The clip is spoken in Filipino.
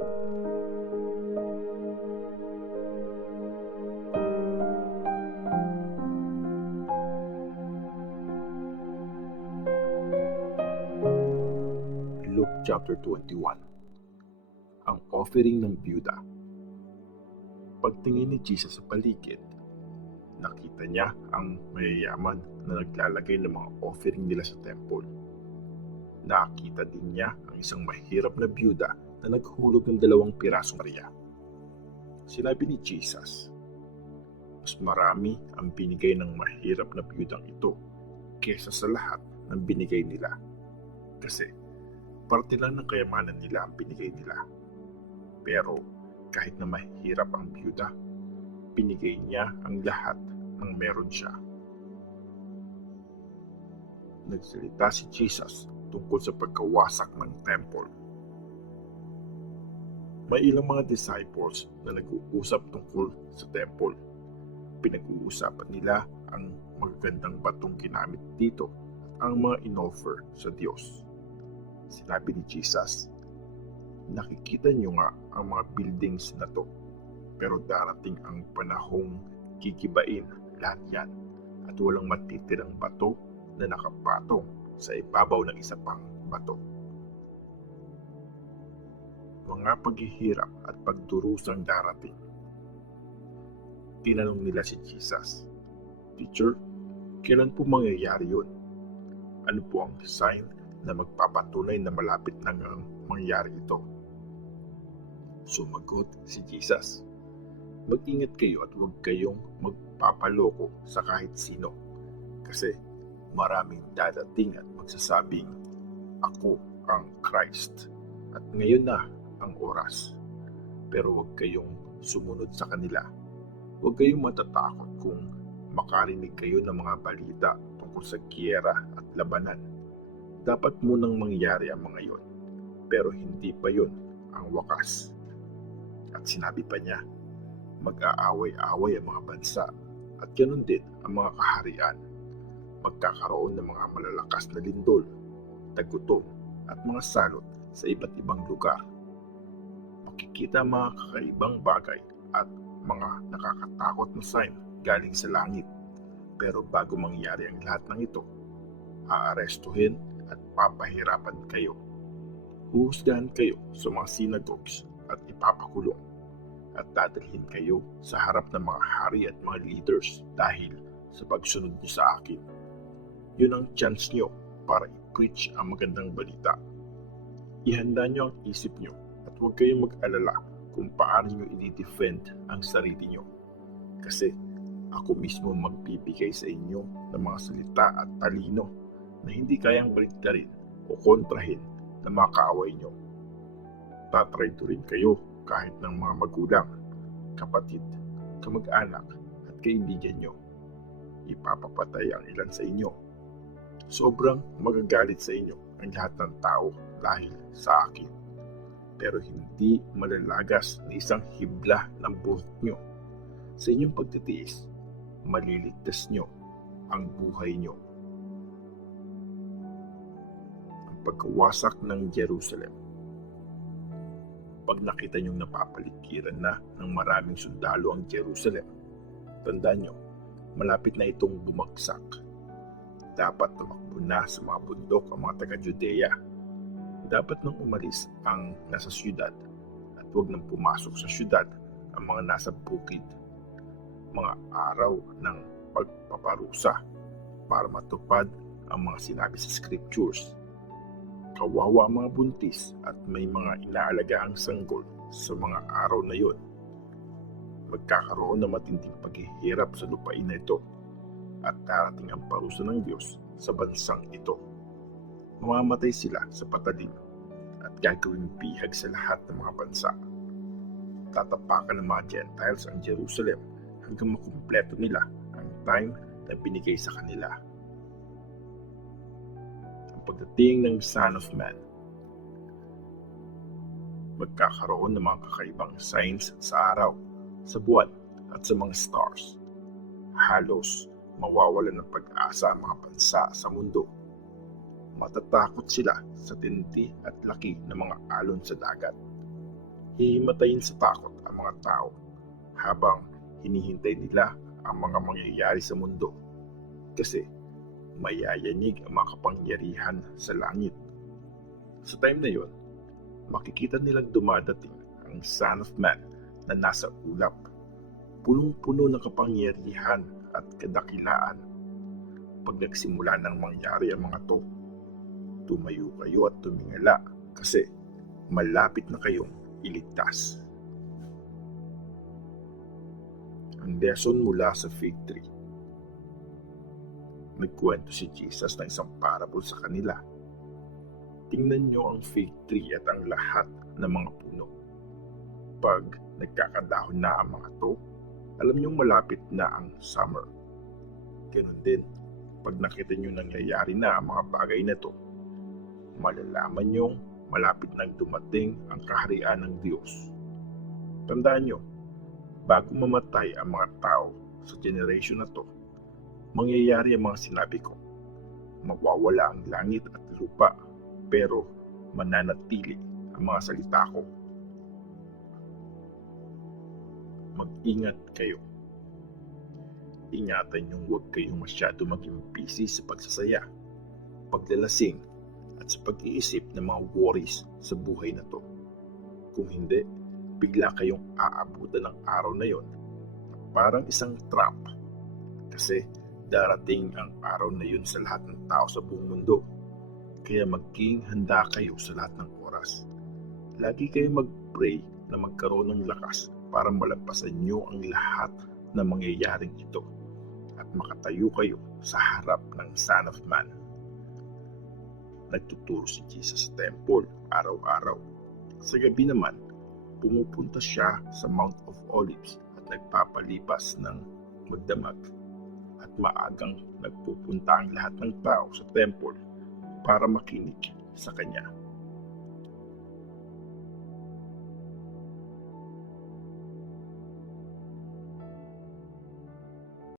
Luke chapter 21. Ang offering ng byuda. Pagtingin ni Jesus sa paligid, nakita niya ang mayayaman na naglalagay ng mga offering nila sa temple. Nakita din niya ang isang mahirap na byuda na naghulog ng 2 pirasong barya. Sinabi ni Jesus, mas marami ang binigay ng mahirap na byudang ito kesa sa lahat ng binigay nila. Kasi parte lang ng kayamanan nila ang binigay nila. Pero kahit na mahirap ang byuda, binigay niya ang lahat ng meron siya. Nagsalita si Jesus tungkol sa pagkawasak ng temple. May ilang mga disciples na nag-uusap tungkol sa temple. Pinag-uusapan nila ang magagandang batong ginamit dito at ang mga inoffer sa Diyos. Sinabi ni Jesus, nakikita niyo nga ang mga buildings na to, pero darating ang panahong kikibain lahat yan at walang matitirang bato na nakapatong sa ibabaw ng isa pang bato. Mga paghihirap at pagdurusang darating. Tinanong nila si Jesus, Teacher, kailan po mangyayari yun? Ano po ang sign na magpapatunay na malapit nang ang mangyari ito? Sumagot si Jesus, mag-ingat kayo at huwag kayong magpapaloko sa kahit sino, kasi maraming dadating at magsasabing, ako ang Christ, at ngayon na ang oras. Pero huwag kayong sumunod sa kanila. Huwag kayong matatakot kung makarinig kayo ng mga balita tungkol sa giyera at labanan. Dapat munang mangyari ang mga yon, pero hindi pa yon ang wakas. At sinabi pa niya, mag-aaway-away ang mga bansa at ganoon din ang mga kaharian. Magkakaroon ng mga malalakas na lindol, tagutom at mga salot sa iba't ibang lugar. Makikita mga kakaibang bagay at mga nakakatakot na sign galing sa langit. Pero bago mangyari ang lahat ng ito, aarestuhin at papahirapan kayo. Huhusgahan kayo sa mga synagogues at ipapakulong at dadalhin kayo sa harap ng mga hari at mga leaders dahil sa pagsunod niyo sa akin. Yun ang chance niyo para i-preach ang magandang balita. Ihanda niyo ang isip niyo at huwag kayong mag-alala kung paano niyo i-defend ang sarili niyo. Kasi ako mismo magbibigay sa inyo ng mga salita at talino na hindi kayang baliktarin o kontrahin ng mga kaaway nyo. Tatraidorin kayo kahit ng mga magulang, kapatid, kamag-anak at kaibigan nyo. Ipapapatay ang ilan sa inyo. Sobrang magagalit sa inyo ang lahat ng tao dahil sa akin. Pero hindi malalagas na isang hibla ng buhok nyo. Sa inyong pagtitiis, maliligtas nyo ang buhay nyo. Pagkawasak ng Jerusalem. Pag nakita niyong napapaligiran na ng maraming sundalo ang Jerusalem, tandaan niyo, malapit na itong bumagsak. Dapat tumakbo na sa mga bundok ang mga taga-Judea. Dapat nang umalis ang nasa syudad at huwag nang pumasok sa syudad ang mga nasa bukid. Mga araw ng pagpaparusa para matupad ang mga sinabi sa scriptures. Kawawa ang mga buntis at may mga inaalagaang sanggol sa mga araw na yon. Magkakaroon ng matinding paghihirap sa lupain na ito at darating ang parusa ng Diyos sa bansang ito. Mamamatay sila sa patalim at gagawing bihag sa lahat ng mga bansa. Tatapakan ng mga Gentiles ang Jerusalem hanggang makumpleto nila ang time na binigay sa kanila. Pagdating ng Son of Man, magkakaroon ng mga kakaibang signs sa araw, sa buwan at sa mga stars. Halos mawawalan ng pag-asa ang mga bansa sa mundo. Matatakot sila sa tindi at laki ng mga alon sa dagat. Hihimatayin sa takot ang mga tao habang hinihintay nila ang mga mangyayari sa mundo kasi mayayanig ang mga kapangyarihan sa langit. Sa time na yon, makikita nilang dumadating ang Son of Man na nasa ulap, punong-puno ng kapangyarihan at kadakilaan. Pag nagsimula nang mangyari ang mga to, tumayo kayo at tumingala kasi malapit na kayong iligtas. Ang lesson mula sa fig tree. Nagkwento si Jesus ng isang parable sa kanila. Tingnan nyo ang fig tree at ang lahat ng mga puno. Pag nagkakadahon na ang mga to, alam nyong malapit na ang summer. Ganun din, pag nakita nyo nangyayari na ang mga bagay na to, malalaman nyong malapit nang dumating ang kaharian ng Diyos. Tandaan nyo, bago mamatay ang mga tao sa generation na to, mangyayari ang mga sinabi ko. Mawawala ang langit at lupa, pero mananatili ang mga salita ko. Mag-ingat kayo. Ingatan niyong huwag kayong masyado maging busy sa pagsasaya, paglalasing, at sa pag-iisip ng mga worries sa buhay na to. Kung hindi, bigla kayong aabutan ng araw na yon parang isang trap. Kasi darating ang araw na yun sa lahat ng tao sa buong mundo. Kaya maging handa kayo sa lahat ng oras. Lagi kayong mag-pray na magkaroon ng lakas para malagpasan nyo ang lahat na mangyayaring ito at makatayo kayo sa harap ng Son of Man. Nagtuturo si Jesus sa temple araw-araw. Sa gabi naman, pumupunta siya sa Mount of Olives at nagpapalipas ng magdamag. At maagang nagpupunta ang lahat ng tao sa temple para makinig sa kanya.